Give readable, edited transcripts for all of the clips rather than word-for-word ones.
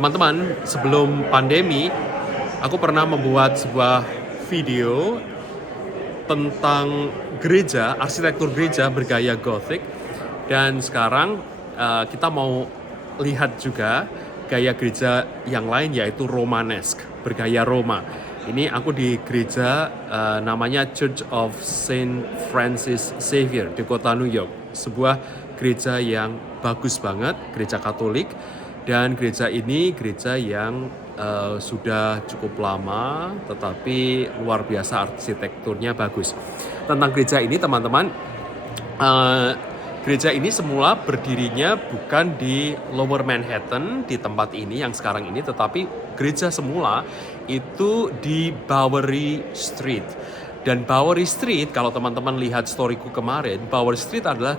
Teman-teman, sebelum pandemi, aku pernah membuat sebuah video tentang gereja, arsitektur gereja bergaya Gothic. Dan sekarang kita mau lihat juga gaya gereja yang lain, yaitu Romanesque, bergaya Roma. Ini aku di gereja namanya Church of Saint Francis Xavier di kota New York. Sebuah gereja yang bagus banget, gereja Katolik. Dan gereja ini gereja yang sudah cukup lama, tetapi luar biasa arsitekturnya bagus. Tentang gereja ini, teman-teman, gereja ini semula berdirinya bukan di Lower Manhattan, di tempat ini yang sekarang ini, tetapi gereja semula itu di Bowery Street. Dan Bowery Street, kalau teman-teman lihat storyku kemarin, Bowery Street adalah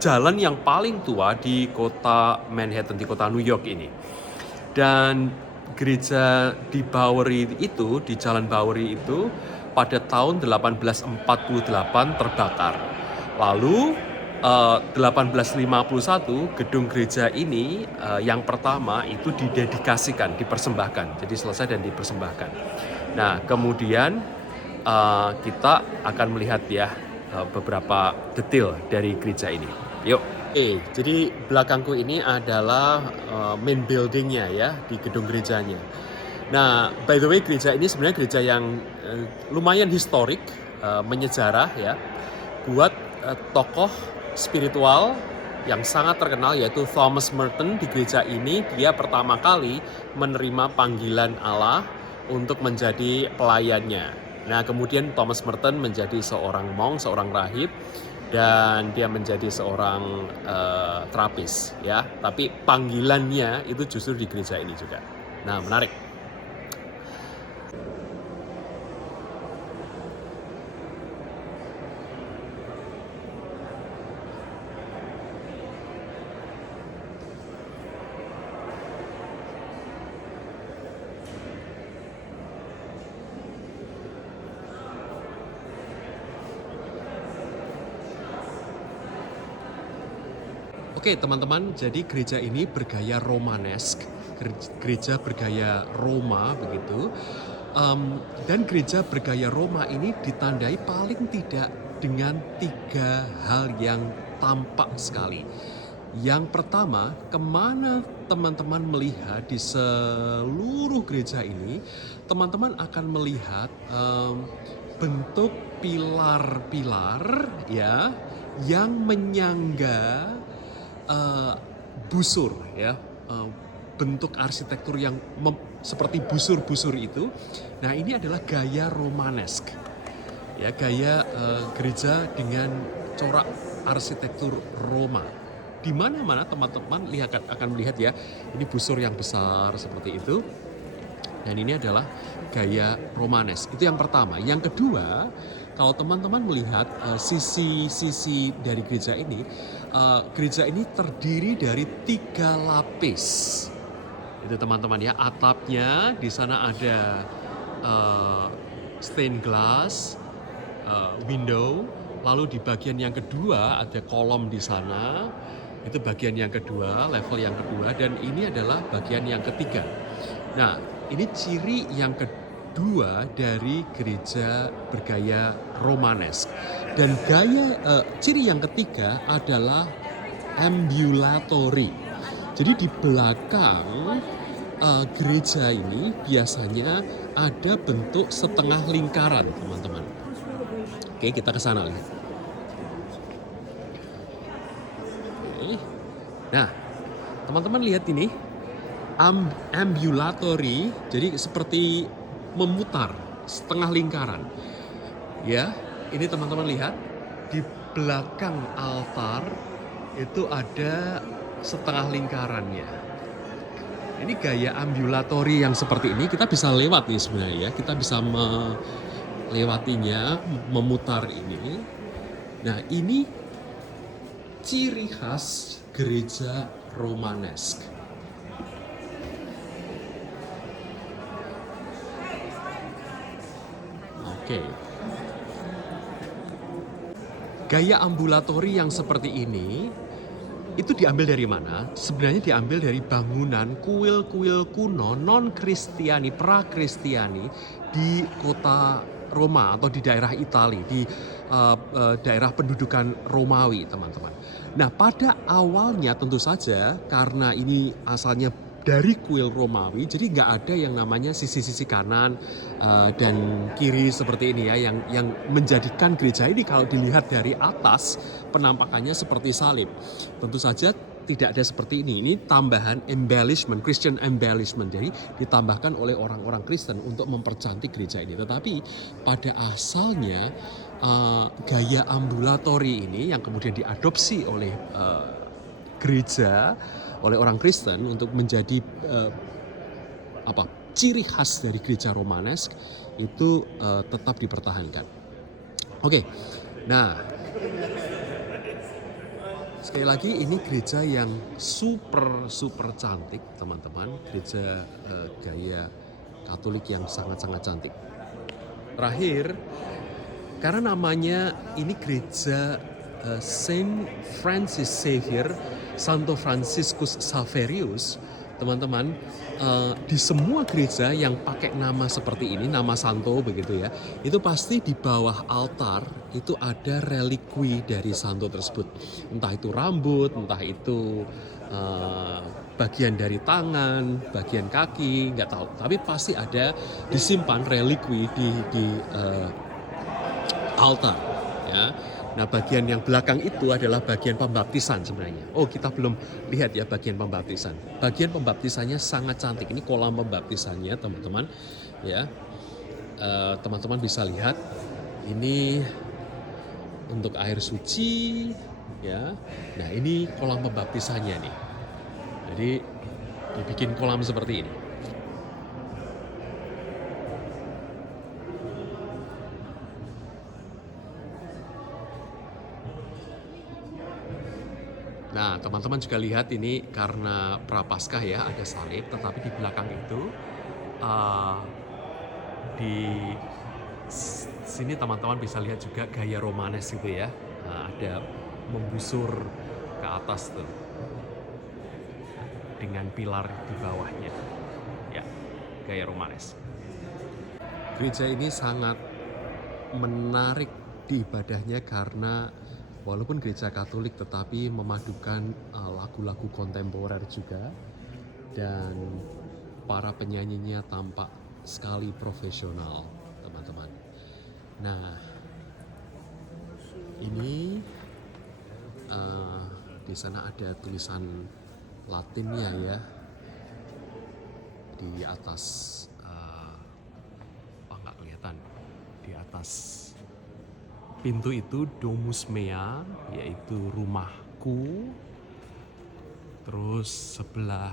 jalan yang paling tua di kota Manhattan, di kota New York ini. Dan gereja di Bowery itu, di Jalan Bowery itu, pada tahun 1848 terbakar. Lalu 1851 gedung gereja ini yang pertama itu didedikasikan, dipersembahkan. Jadi selesai dan dipersembahkan. Nah, kemudian kita akan melihat ya beberapa detail dari gereja ini. Yuk. Oke, jadi belakangku ini adalah main buildingnya ya, di gedung gerejanya. Nah, by the way, gereja ini sebenarnya gereja yang lumayan historik, menyejarah ya, buat tokoh spiritual yang sangat terkenal, yaitu Thomas Merton. Di gereja ini dia pertama kali menerima panggilan Allah untuk menjadi pelayannya. Nah, kemudian Thomas Merton menjadi seorang monk, seorang rahib, dan dia menjadi seorang terapis ya. Tapi panggilannya itu justru di gereja ini juga. Nah, menarik. Oke, teman-teman, jadi gereja ini bergaya Romanesque, gereja bergaya Roma begitu. Dan gereja bergaya Roma ini ditandai paling tidak dengan 3 hal yang tampak sekali. Yang pertama, kemana teman-teman melihat di seluruh gereja ini, teman-teman akan melihat bentuk pilar-pilar ya yang menyangga busur ya, bentuk arsitektur yang seperti busur-busur itu. Nah, ini adalah gaya Romanesque ya, gaya gereja dengan corak arsitektur Roma. Di mana-mana teman-teman akan melihat ya, ini busur yang besar seperti itu. Dan ini adalah gaya Romanesque. Itu yang pertama. Yang kedua, kalau teman-teman melihat sisi-sisi dari gereja ini terdiri dari 3 lapis. Itu teman-teman ya, atapnya di sana ada stained glass window. Lalu di bagian yang kedua ada kolom di sana. Itu bagian yang kedua, level yang kedua, dan ini adalah bagian yang ketiga. Nah, ini ciri yang kedua dari gereja bergaya Romanesque. Dan ciri yang ketiga adalah ambulatory. Jadi di belakang gereja ini biasanya ada bentuk setengah lingkaran, teman-teman. Oke, kita ke sana lihat. Nah, teman-teman lihat ini, ambulatory, jadi seperti memutar setengah lingkaran. Ya, ini teman-teman lihat di belakang altar itu ada setengah lingkarannya. Ini gaya ambulatory yang seperti ini kita bisa lewat nih sebenarnya ya. Kita bisa melewatinya, memutar ini. Nah, ini ciri khas gereja Romanesque. Oke. Gaya ambulatori yang seperti ini itu diambil dari mana? Sebenarnya diambil dari bangunan kuil-kuil kuno non-Kristiani, pra-Kristiani di kota Roma atau di daerah Italia, di daerah pendudukan Romawi, teman-teman. Nah, pada awalnya tentu saja karena ini asalnya dari kuil Romawi, jadi nggak ada yang namanya sisi-sisi kanan dan kiri seperti ini ya, yang menjadikan gereja ini kalau dilihat dari atas penampakannya seperti salib. Tentu saja tidak ada seperti ini. Ini tambahan embellishment, Christian embellishment. Jadi ditambahkan oleh orang-orang Kristen untuk mempercantik gereja ini. Tetapi pada asalnya gaya ambulatori ini yang kemudian diadopsi oleh gereja, oleh orang Kristen untuk menjadi ciri khas dari gereja Romanesk itu tetap dipertahankan. Oke, nah sekali lagi ini gereja yang super cantik, teman-teman. Gereja gaya Katolik yang sangat cantik. Terakhir, karena namanya ini gereja Saint Francis Xavier, Santo Franciscus Xaverius, teman-teman, di semua gereja yang pakai nama seperti ini, nama santo begitu ya, itu pasti di bawah altar itu ada relikwi dari santo tersebut. Entah itu rambut, entah itu bagian dari tangan, bagian kaki, nggak tahu. Tapi pasti ada disimpan relikwi di altar, ya. Nah, bagian yang belakang itu adalah bagian pembaptisan sebenarnya. Oh, kita belum lihat ya bagian pembaptisan. Bagian pembaptisannya sangat cantik. Ini kolam pembaptisannya, teman-teman. Ya, teman-teman bisa lihat. Ini untuk air suci, ya. Nah, ini kolam pembaptisannya nih. Jadi dibikin kolam seperti ini. Nah, teman-teman juga lihat ini karena Prapaskah ya, ada salib, tetapi di belakang itu di sini teman-teman bisa lihat juga gaya Romanes gitu ya. Ada membusur ke atas tuh dengan pilar di bawahnya. Ya, gaya Romanes. Gereja ini sangat menarik di ibadahnya karena walaupun gereja Katolik tetapi memadukan lagu-lagu kontemporer juga, dan para penyanyinya tampak sekali profesional, teman-teman. Nah, ini di sana ada tulisan Latinnya ya di atas nggak kelihatan, di atas pintu itu Domus Mea, yaitu rumahku. Terus sebelah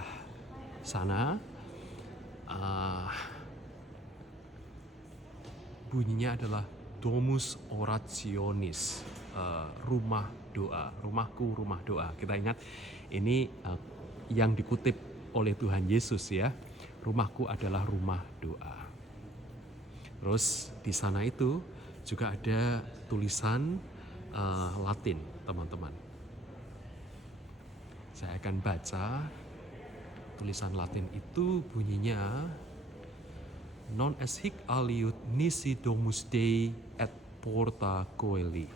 sana bunyinya adalah Domus Orationis, rumah doa, rumahku, rumah doa. Kita ingat ini yang dikutip oleh Tuhan Yesus ya, rumahku adalah rumah doa. Terus di sana itu juga ada tulisan Latin, teman-teman. Saya akan baca tulisan Latin itu, bunyinya non est hic aliud nisi domus Dei et porta coeli.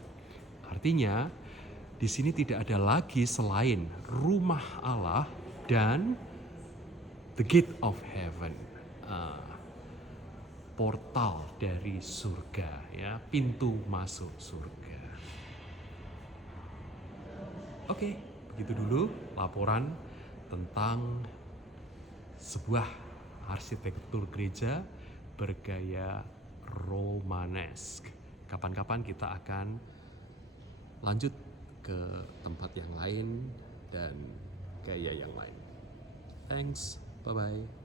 Artinya di sini tidak ada lagi selain rumah Allah dan the gate of heaven. Portal dari surga ya, pintu masuk surga. Oke, begitu dulu laporan tentang sebuah arsitektur gereja bergaya Romanesk. Kapan-kapan kita akan lanjut ke tempat yang lain dan gaya yang lain. Thanks, bye-bye.